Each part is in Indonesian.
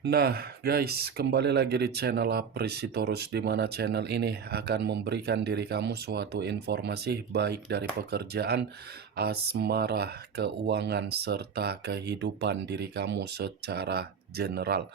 Nah, guys, kembali lagi di channel Aprisitorus, di mana channel ini akan memberikan diri kamu suatu informasi baik dari pekerjaan, asmara, keuangan, serta kehidupan diri kamu secara general.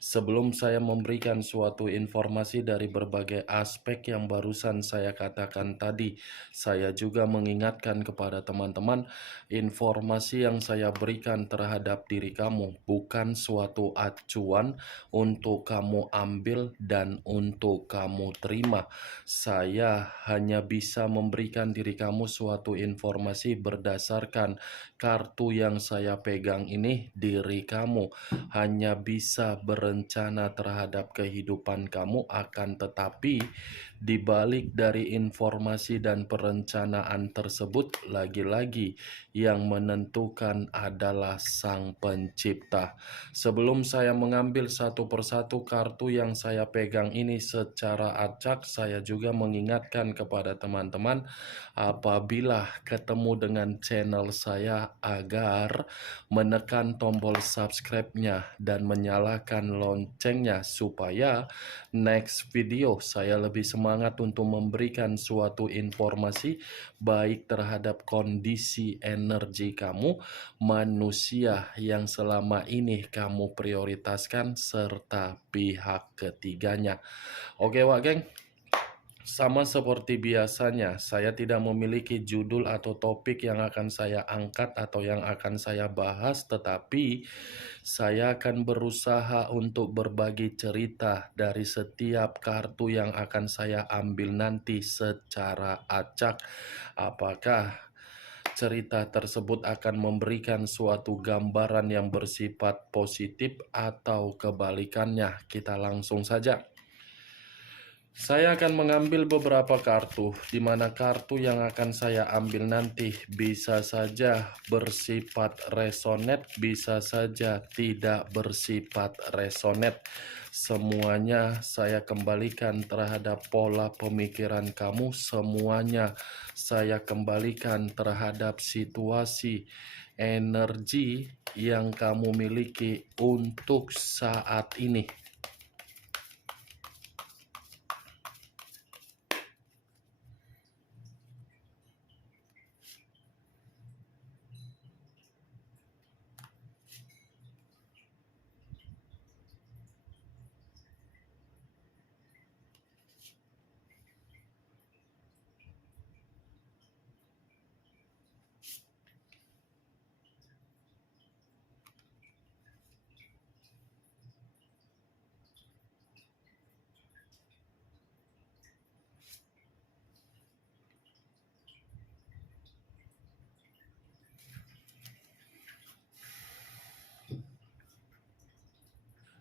Sebelum saya memberikan suatu informasi dari berbagai aspek yang barusan saya katakan tadi, saya juga mengingatkan kepada teman-teman, informasi yang saya berikan terhadap diri kamu bukan suatu acuan untuk kamu ambil dan untuk kamu terima. Saya hanya bisa memberikan diri kamu suatu informasi berdasarkan kartu yang saya pegang ini. Diri kamu hanya bisa berencana terhadap kehidupan kamu, akan tetapi di balik dari informasi dan perencanaan tersebut, lagi-lagi yang menentukan adalah Sang Pencipta. Sebelum saya mengambil satu persatu kartu yang saya pegang ini secara acak, saya juga mengingatkan kepada teman-teman apabila ketemu dengan channel saya agar menekan tombol subscribe-nya dan menyalakan loncengnya supaya next video saya lebih semangat untuk memberikan suatu informasi baik terhadap kondisi energi kamu, manusia yang selama ini kamu prioritaskan, serta pihak ketiganya. Oke, Wak Geng. Sama seperti biasanya, saya tidak memiliki judul atau topik yang akan saya angkat atau yang akan saya bahas, tetapi saya akan berusaha untuk berbagi cerita dari setiap kartu yang akan saya ambil nanti secara acak. Apakah cerita tersebut akan memberikan suatu gambaran yang bersifat positif atau kebalikannya? Kita langsung saja. Saya akan mengambil beberapa kartu, di mana kartu yang akan saya ambil nanti bisa saja bersifat resonet, bisa saja tidak bersifat resonet. Semuanya saya kembalikan terhadap pola pemikiran kamu, semuanya saya kembalikan terhadap situasi energi yang kamu miliki untuk saat ini.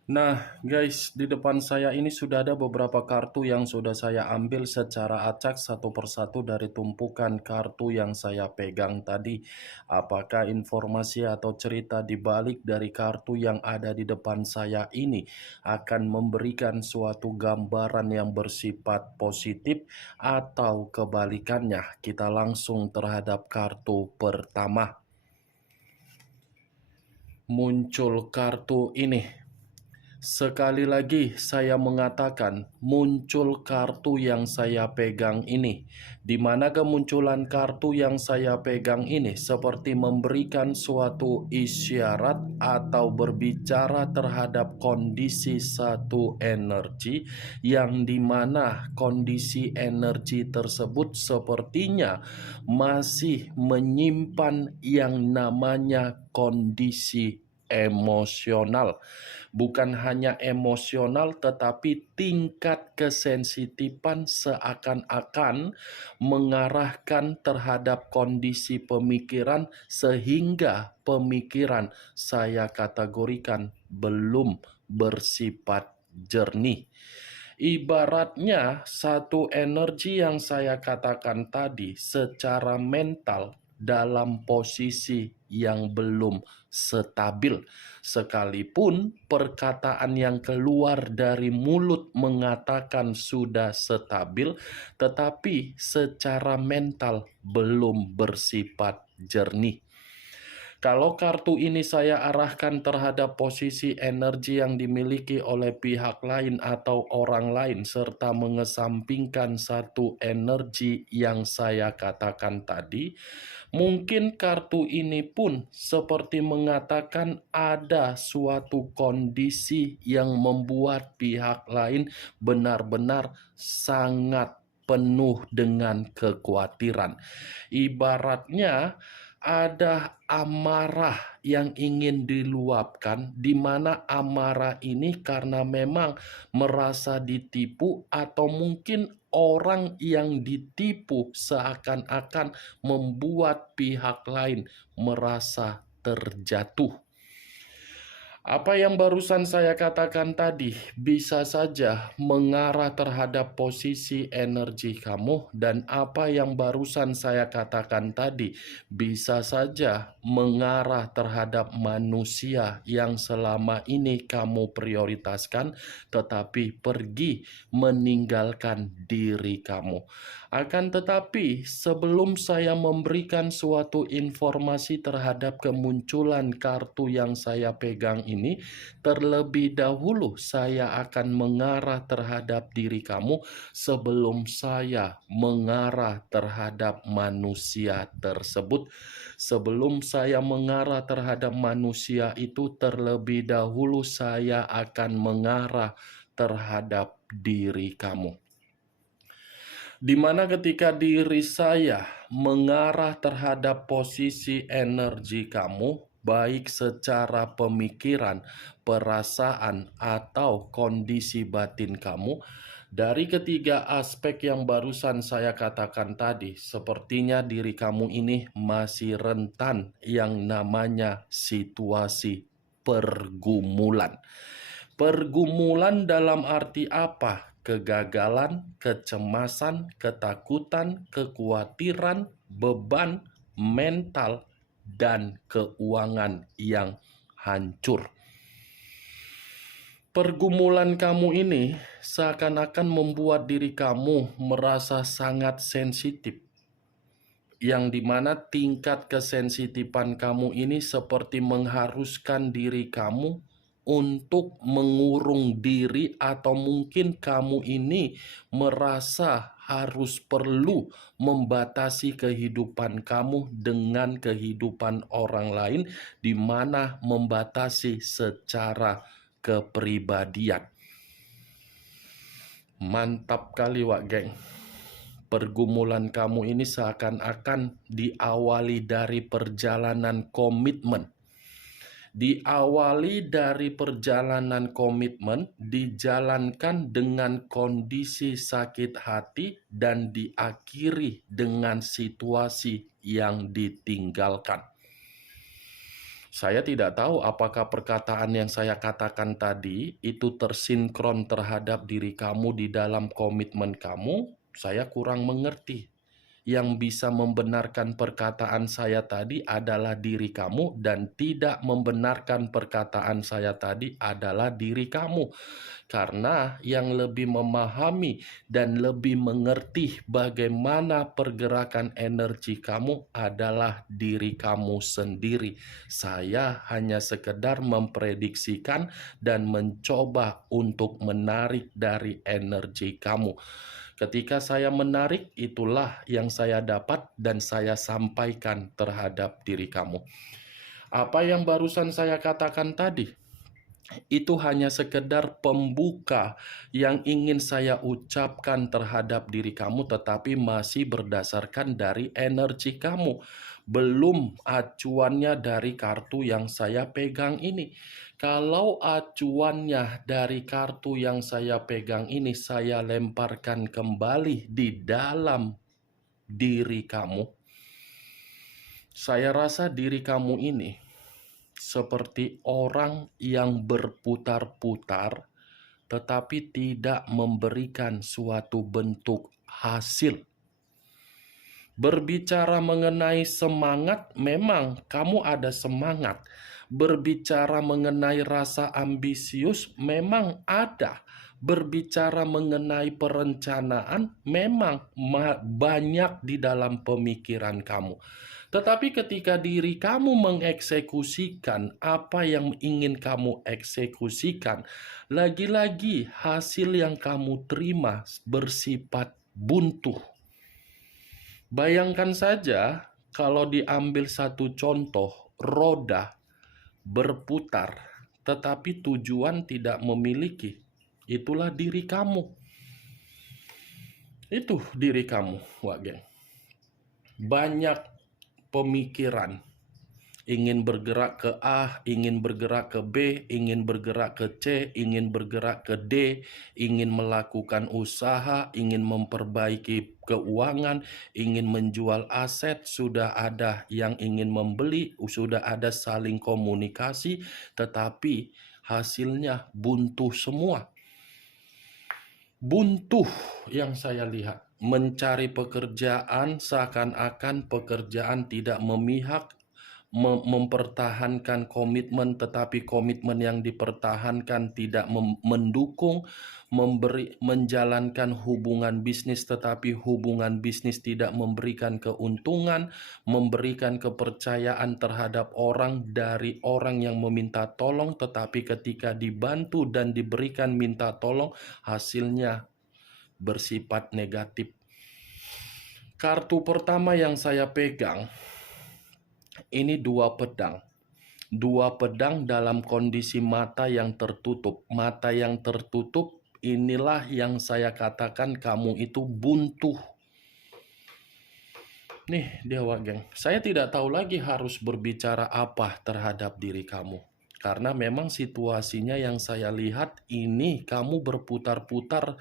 Nah, guys, di depan saya ini sudah ada beberapa kartu yang sudah saya ambil secara acak satu persatu dari tumpukan kartu yang saya pegang tadi. Apakah informasi atau cerita di balik dari kartu yang ada di depan saya ini akan memberikan suatu gambaran yang bersifat positif atau kebalikannya? Kita langsung terhadap kartu pertama. Muncul kartu ini. Sekali lagi saya mengatakan, muncul kartu yang saya pegang ini. Di mana kemunculan kartu yang saya pegang ini seperti memberikan suatu isyarat atau berbicara terhadap kondisi satu energi, yang dimana kondisi energi tersebut sepertinya masih menyimpan yang namanya kondisi emosional. Bukan hanya emosional, tetapi tingkat kesensitifan seakan-akan mengarahkan terhadap kondisi pemikiran, sehingga pemikiran saya kategorikan belum bersifat jernih. Ibaratnya satu energi yang saya katakan tadi secara mental dalam posisi yang belum stabil. Sekalipun perkataan yang keluar dari mulut mengatakan sudah stabil, tetapi secara mental belum bersifat jernih. Kalau kartu ini saya arahkan terhadap posisi energi yang dimiliki oleh pihak lain atau orang lain, serta mengesampingkan satu energi yang saya katakan tadi, mungkin kartu ini pun seperti mengatakan ada suatu kondisi yang membuat pihak lain benar-benar sangat penuh dengan kekhawatiran. Ibaratnya ada amarah yang ingin diluapkan, di mana amarah ini karena memang merasa ditipu, atau mungkin orang yang ditipu seakan-akan membuat pihak lain merasa terjatuh. Apa yang barusan saya katakan tadi bisa saja mengarah terhadap posisi energi kamu, dan apa yang barusan saya katakan tadi bisa saja mengarah terhadap manusia yang selama ini kamu prioritaskan, tetapi pergi meninggalkan diri kamu. Akan tetapi, sebelum saya memberikan suatu informasi terhadap kemunculan kartu yang saya pegang ini, terlebih dahulu saya akan mengarah terhadap diri kamu sebelum saya mengarah terhadap manusia tersebut. Sebelum saya mengarah terhadap manusia itu, terlebih dahulu saya akan mengarah terhadap diri kamu. Di mana ketika diri saya mengarah terhadap posisi energi kamu, baik secara pemikiran, perasaan, atau kondisi batin kamu, dari ketiga aspek yang barusan saya katakan tadi, sepertinya diri kamu ini masih rentan yang namanya situasi pergumulan. Pergumulan dalam arti apa? Kegagalan, kecemasan, ketakutan, kekhawatiran, beban mental, dan keuangan yang hancur. Pergumulan kamu ini seakan-akan membuat diri kamu merasa sangat sensitif, yang dimana tingkat kesensitifan kamu ini seperti mengharuskan diri kamu untuk mengurung diri, atau mungkin kamu ini merasa harus perlu membatasi kehidupan kamu dengan kehidupan orang lain, di mana membatasi secara kepribadian. Mantap kali wak geng. Pergumulan kamu ini seakan-akan diawali dari perjalanan komitmen. Diawali dari perjalanan komitmen, dijalankan dengan kondisi sakit hati, dan diakhiri dengan situasi yang ditinggalkan. Saya tidak tahu apakah perkataan yang saya katakan tadi itu tersinkron terhadap diri kamu di dalam komitmen kamu. Saya kurang mengerti. Yang bisa membenarkan perkataan saya tadi adalah diri kamu, dan tidak membenarkan perkataan saya tadi adalah diri kamu. Karena yang lebih memahami dan lebih mengerti bagaimana pergerakan energi kamu adalah diri kamu sendiri. Saya hanya sekedar memprediksikan dan mencoba untuk menarik dari energi kamu. Ketika saya menarik, itulah yang saya dapat dan saya sampaikan terhadap diri kamu. Apa yang barusan saya katakan tadi, itu hanya sekedar pembuka yang ingin saya ucapkan terhadap diri kamu, tetapi masih berdasarkan dari energi kamu. Belum acuannya dari kartu yang saya pegang ini. Kalau acuannya dari kartu yang saya pegang ini saya lemparkan kembali di dalam diri kamu, saya rasa diri kamu ini seperti orang yang berputar-putar tetapi tidak memberikan suatu bentuk hasil. Berbicara mengenai semangat, memang kamu ada semangat. Berbicara mengenai rasa ambisius, memang ada. Berbicara mengenai perencanaan memang banyak di dalam pemikiran kamu. Tetapi ketika diri kamu mengeksekusikan apa yang ingin kamu eksekusikan, lagi-lagi hasil yang kamu terima bersifat buntu. Bayangkan saja kalau diambil satu contoh, roda berputar, tetapi tujuan tidak memiliki. Itulah diri kamu. Itu diri kamu, Wak Geng. Banyak pemikiran, ingin bergerak ke A, ingin bergerak ke B, ingin bergerak ke C, ingin bergerak ke D, ingin melakukan usaha, ingin memperbaiki keuangan, ingin menjual aset, sudah ada yang ingin membeli, sudah ada saling komunikasi, tetapi hasilnya buntu semua. Buntu yang saya lihat. Mencari pekerjaan seakan-akan pekerjaan tidak memihak, mempertahankan komitmen, tetapi komitmen yang dipertahankan tidak mendukung, menjalankan hubungan bisnis, tetapi hubungan bisnis tidak memberikan keuntungan, memberikan kepercayaan terhadap orang dari orang yang meminta tolong, tetapi ketika dibantu dan diberikan minta tolong, hasilnya bersifat negatif. Kartu pertama yang saya pegang ini dua pedang. Dua pedang dalam kondisi mata yang tertutup. Mata yang tertutup inilah yang saya katakan kamu itu buntu. Nih dia, Wak Geng. Saya tidak tahu lagi harus berbicara apa terhadap diri kamu. Karena memang situasinya yang saya lihat ini kamu berputar-putar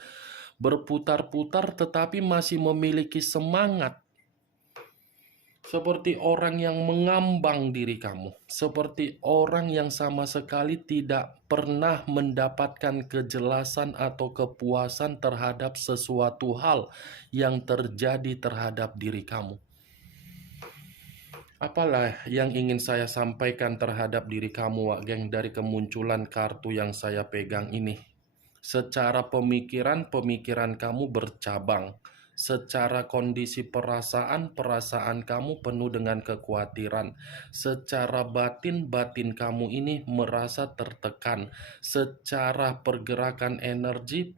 tetapi masih memiliki semangat. Seperti orang yang mengambang diri kamu. Seperti orang yang sama sekali tidak pernah mendapatkan kejelasan atau kepuasan terhadap sesuatu hal yang terjadi terhadap diri kamu. Apalah yang ingin saya sampaikan terhadap diri kamu, Wak Geng, dari kemunculan kartu yang saya pegang ini. Secara pemikiran kamu bercabang. Secara kondisi perasaan kamu penuh dengan kekhawatiran. Secara batin kamu ini merasa tertekan. Secara pergerakan energi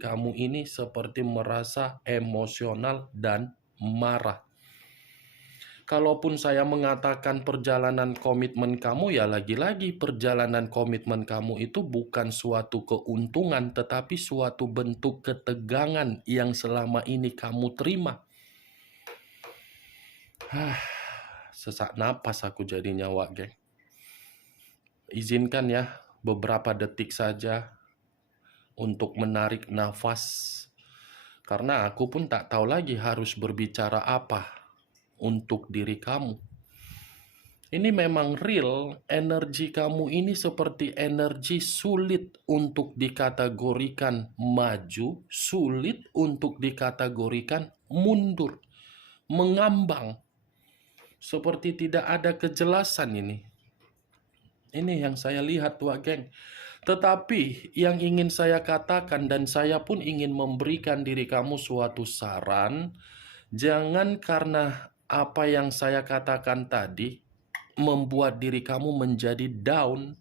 kamu ini seperti merasa emosional dan marah. Kalaupun saya mengatakan perjalanan komitmen kamu, ya lagi-lagi perjalanan komitmen kamu itu bukan suatu keuntungan, tetapi suatu bentuk ketegangan yang selama ini kamu terima. Sesak napas aku jadinya, Wak Geng. Izinkan ya beberapa detik saja untuk menarik nafas, karena aku pun tak tahu lagi harus berbicara apa untuk diri kamu. Ini memang real, energi kamu ini seperti energi sulit untuk dikategorikan maju, sulit untuk dikategorikan mundur, mengambang. Seperti tidak ada kejelasan ini. Ini yang saya lihat, Wak Geng. Tetapi yang ingin saya katakan, dan saya pun ingin memberikan diri kamu suatu saran, jangan karena apa yang saya katakan tadi membuat diri kamu menjadi down.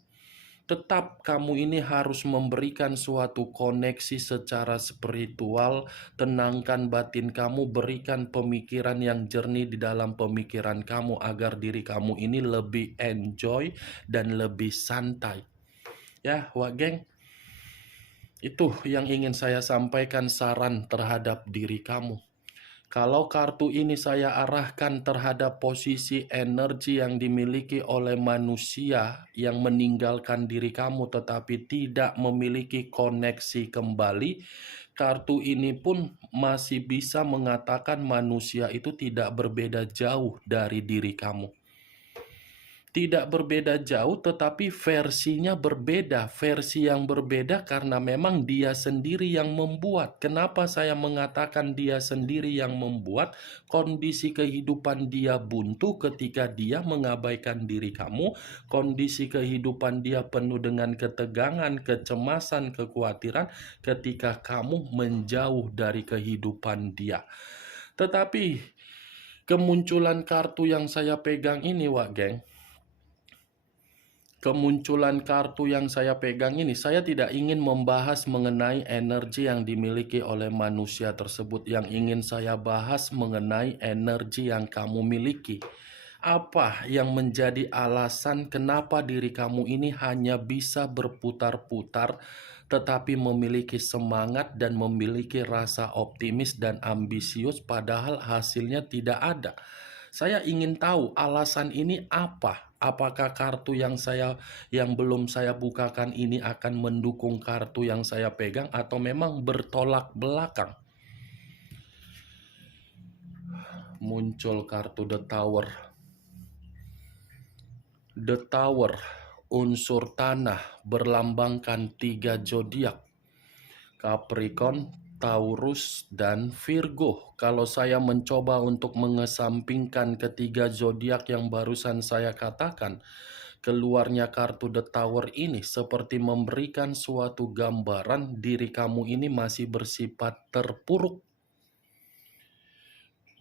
Tetap kamu ini harus memberikan suatu koneksi secara spiritual, tenangkan batin kamu, berikan pemikiran yang jernih di dalam pemikiran kamu agar diri kamu ini lebih enjoy dan lebih santai. Ya, Wak Geng, itu yang ingin saya sampaikan saran terhadap diri kamu. Kalau kartu ini saya arahkan terhadap posisi energi yang dimiliki oleh manusia yang meninggalkan diri kamu tetapi tidak memiliki koneksi kembali, kartu ini pun masih bisa mengatakan manusia itu tidak berbeda jauh dari diri kamu. Tidak berbeda jauh, tetapi versinya berbeda. Versi yang berbeda karena memang dia sendiri yang membuat. Kenapa saya mengatakan dia sendiri yang membuat? Kondisi kehidupan dia buntu ketika dia mengabaikan diri kamu. Kondisi kehidupan dia penuh dengan ketegangan, kecemasan, kekhawatiran ketika kamu menjauh dari kehidupan dia. Tetapi kemunculan kartu yang saya pegang ini, Wak Geng, kemunculan kartu yang saya pegang ini, saya tidak ingin membahas mengenai energi yang dimiliki oleh manusia tersebut. Yang ingin saya bahas mengenai energi yang kamu miliki. Apa yang menjadi alasan kenapa diri kamu ini hanya bisa berputar-putar, tetapi memiliki semangat dan memiliki rasa optimis dan ambisius, padahal hasilnya tidak ada. Saya ingin tahu alasan ini apa. Apakah kartu yang belum saya bukakan ini akan mendukung kartu yang saya pegang atau memang bertolak belakang? Muncul kartu The Tower. The Tower, unsur tanah, berlambangkan 3 zodiak. Capricorn, Taurus, dan Virgo. Kalau saya mencoba untuk mengesampingkan ketiga zodiak yang barusan saya katakan, keluarnya kartu The Tower ini seperti memberikan suatu gambaran diri kamu ini masih bersifat terpuruk.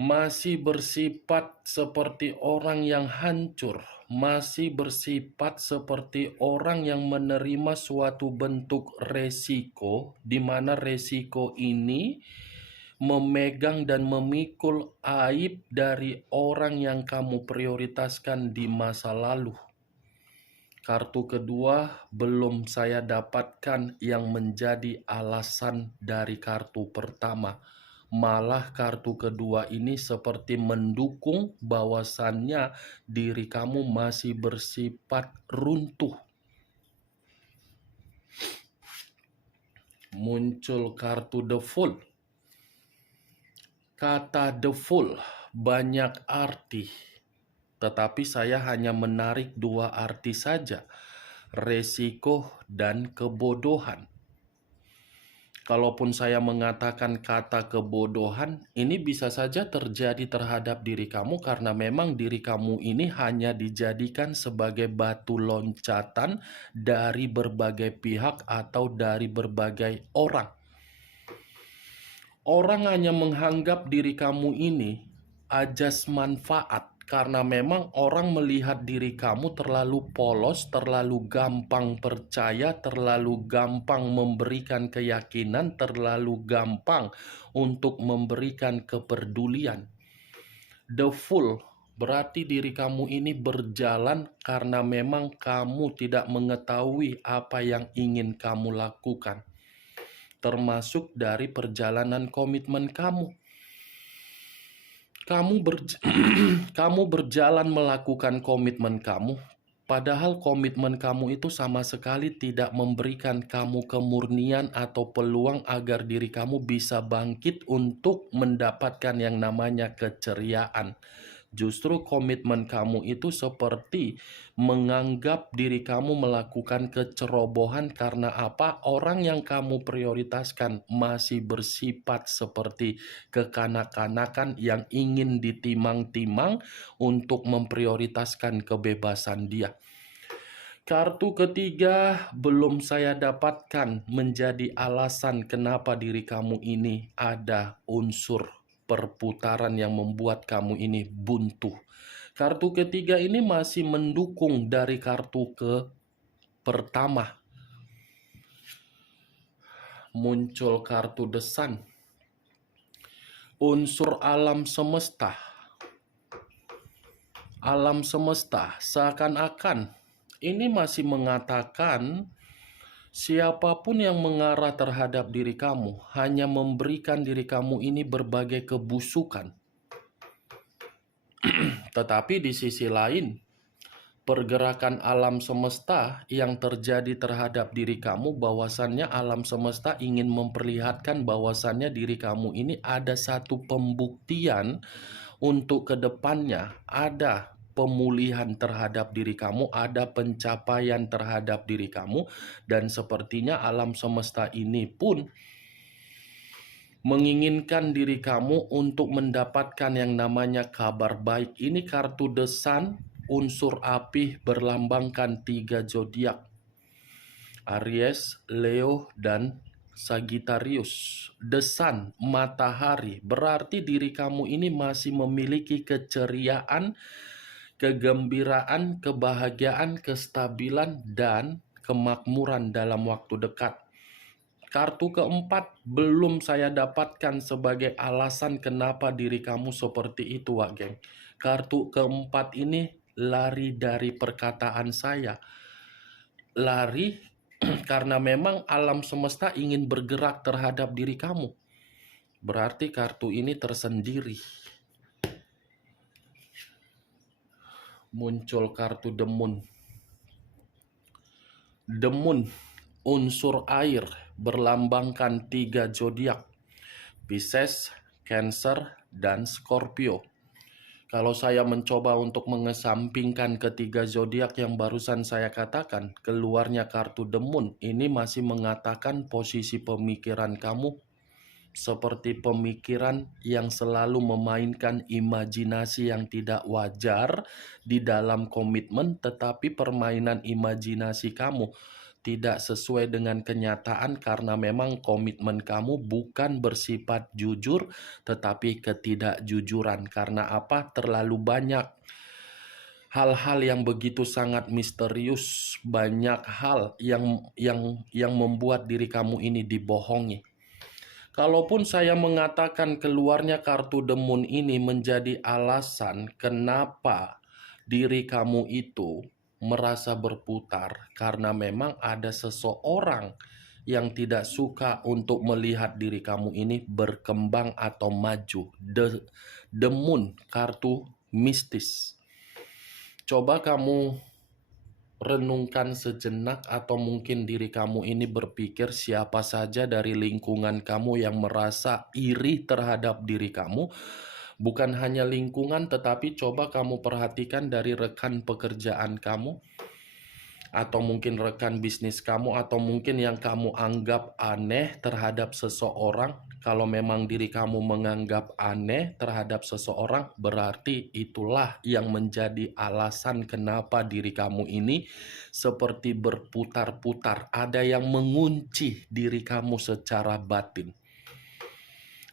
Masih bersifat seperti orang yang hancur, masih bersifat seperti orang yang menerima suatu bentuk resiko, di mana resiko ini memegang dan memikul aib dari orang yang kamu prioritaskan di masa lalu. Kartu kedua belum saya dapatkan yang menjadi alasan dari kartu pertama. Malah kartu kedua ini seperti mendukung bahwasannya diri kamu masih bersifat runtuh. Muncul kartu The Fool. Kata The Fool banyak arti, tetapi saya hanya menarik 2 arti saja, resiko dan kebodohan. Kalaupun saya mengatakan kata kebodohan, ini bisa saja terjadi terhadap diri kamu karena memang diri kamu ini hanya dijadikan sebagai batu loncatan dari berbagai pihak atau dari berbagai orang. Orang hanya menganggap diri kamu ini ajas manfaat karena memang orang melihat diri kamu terlalu polos, terlalu gampang percaya, terlalu gampang memberikan keyakinan, terlalu gampang untuk memberikan kepedulian. The Fool berarti diri kamu ini berjalan karena memang kamu tidak mengetahui apa yang ingin kamu lakukan, termasuk dari perjalanan komitmen kamu. Kamu berjalan melakukan komitmen kamu, padahal komitmen kamu itu sama sekali tidak memberikan kamu kemurnian atau peluang agar diri kamu bisa bangkit untuk mendapatkan yang namanya keceriaan. Justru komitmen kamu itu seperti menganggap diri kamu melakukan kecerobohan karena apa? Orang yang kamu prioritaskan masih bersifat seperti kekanak-kanakan yang ingin ditimang-timang untuk memprioritaskan kebebasan dia. Kartu ketiga belum saya dapatkan menjadi alasan kenapa diri kamu ini ada unsur perputaran yang membuat kamu ini buntu. Kartu ketiga ini masih mendukung dari kartu pertama. Muncul kartu The Sun. Unsur alam semesta. Alam semesta seakan-akan ini masih mengatakan siapapun yang mengarah terhadap diri kamu hanya memberikan diri kamu ini berbagai kebusukan. Tetapi di sisi lain, pergerakan alam semesta yang terjadi terhadap diri kamu, bahwasannya alam semesta ingin memperlihatkan bahwasannya diri kamu ini ada satu pembuktian untuk kedepannya, ada pemulihan terhadap diri kamu, ada pencapaian terhadap diri kamu, dan sepertinya alam semesta ini pun menginginkan diri kamu untuk mendapatkan yang namanya kabar baik. Ini kartu The Sun, unsur api, berlambangkan 3 zodiak, Aries, Leo, dan Sagittarius. The Sun, matahari, berarti diri kamu ini masih memiliki keceriaan, kegembiraan, kebahagiaan, kestabilan, dan kemakmuran dalam waktu dekat. Kartu keempat belum saya dapatkan sebagai alasan kenapa diri kamu seperti itu, Wak Geng. Kartu keempat ini lari dari perkataan saya. Lari karena memang alam semesta ingin bergerak terhadap diri kamu. Berarti kartu ini tersendiri. Muncul kartu The Moon. The Moon, unsur air, berlambangkan 3 zodiak, Pisces, Cancer, dan Scorpio. Kalau saya mencoba untuk mengesampingkan ketiga zodiak yang barusan saya katakan, keluarnya kartu The Moon ini masih mengatakan posisi pemikiran kamu seperti pemikiran yang selalu memainkan imajinasi yang tidak wajar di dalam komitmen, tetapi permainan imajinasi kamu tidak sesuai dengan kenyataan karena memang komitmen kamu bukan bersifat jujur tetapi ketidakjujuran. Karena apa? Terlalu banyak hal-hal yang begitu sangat misterius, banyak hal yang membuat diri kamu ini dibohongi. Kalaupun saya mengatakan keluarnya kartu The Moon ini menjadi alasan kenapa diri kamu itu merasa berputar, karena memang ada seseorang yang tidak suka untuk melihat diri kamu ini berkembang atau maju. The Moon, kartu mistis. Coba kamu renungkan sejenak, atau mungkin diri kamu ini berpikir siapa saja dari lingkungan kamu yang merasa iri terhadap diri kamu. Bukan hanya lingkungan, tetapi coba kamu perhatikan dari rekan pekerjaan kamu, atau mungkin rekan bisnis kamu, atau mungkin yang kamu anggap aneh terhadap seseorang. Kalau memang diri kamu menganggap aneh terhadap seseorang, berarti itulah yang menjadi alasan kenapa diri kamu ini seperti berputar-putar. Ada yang mengunci diri kamu secara batin.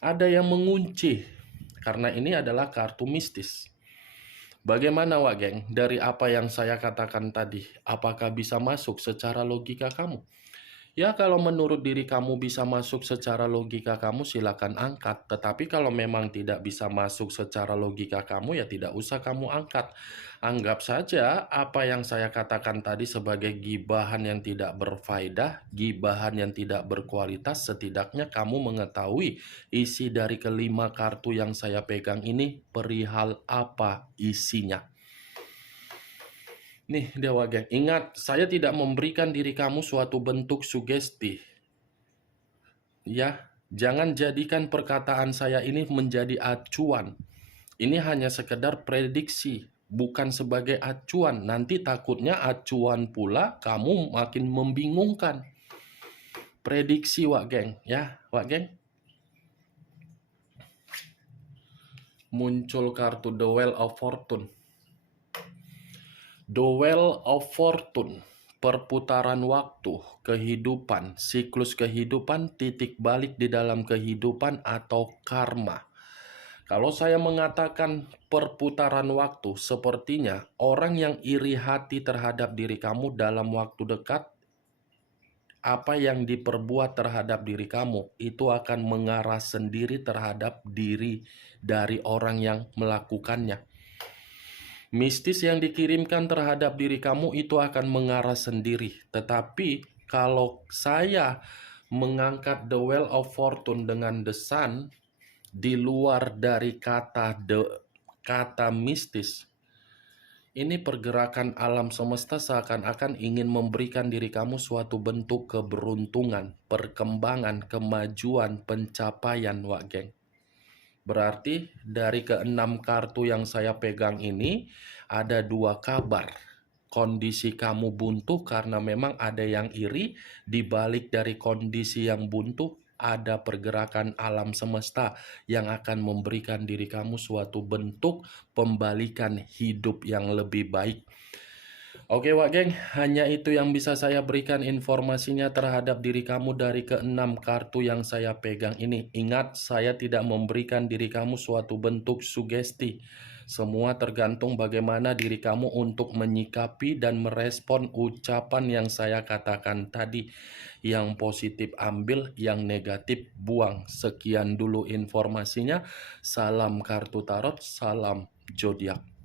Ada yang mengunci, karena ini adalah kartu mistis. Bagaimana, Wak Geng? Dari apa yang saya katakan tadi, apakah bisa masuk secara logika kamu? Ya, kalau menurut diri kamu bisa masuk secara logika kamu, silakan angkat. Tetapi kalau memang tidak bisa masuk secara logika kamu, ya tidak usah kamu angkat. Anggap saja apa yang saya katakan tadi sebagai gibahan yang tidak berfaedah, gibahan yang tidak berkualitas. Setidaknya kamu mengetahui isi dari kelima kartu yang saya pegang ini perihal apa isinya. Nih Dewa Geng, ingat, saya tidak memberikan diri kamu suatu bentuk sugesti. Ya, jangan jadikan perkataan saya ini menjadi acuan. Ini hanya sekedar prediksi, bukan sebagai acuan. Nanti takutnya acuan pula kamu makin membingungkan. Prediksi, Wak Geng, ya, Wak Geng. Muncul kartu The Wheel of Fortune. The Wheel of Fortune, perputaran waktu, kehidupan, siklus kehidupan, titik balik di dalam kehidupan atau karma. Kalau saya mengatakan perputaran waktu, sepertinya orang yang iri hati terhadap diri kamu dalam waktu dekat, apa yang diperbuat terhadap diri kamu, itu akan mengarah sendiri terhadap diri dari orang yang melakukannya. Mistis yang dikirimkan terhadap diri kamu itu akan mengarah sendiri. Tetapi kalau saya mengangkat The Wheel of Fortune dengan The Sun, di luar dari kata mistis, ini pergerakan alam semesta seakan-akan ingin memberikan diri kamu suatu bentuk keberuntungan, perkembangan, kemajuan, pencapaian, Wak Geng. Berarti dari keenam kartu yang saya pegang ini ada dua kabar. Kondisi kamu buntu karena memang ada yang iri. Di balik dari kondisi yang buntu ada pergerakan alam semesta yang akan memberikan diri kamu suatu bentuk pembalikan hidup yang lebih baik. Oke Wak Geng, hanya itu yang bisa saya berikan informasinya terhadap diri kamu dari keenam kartu yang saya pegang ini. Ingat, saya tidak memberikan diri kamu suatu bentuk sugesti. Semua tergantung bagaimana diri kamu untuk menyikapi dan merespon ucapan yang saya katakan tadi. Yang positif ambil, yang negatif buang. Sekian dulu informasinya. Salam kartu tarot, salam zodiak.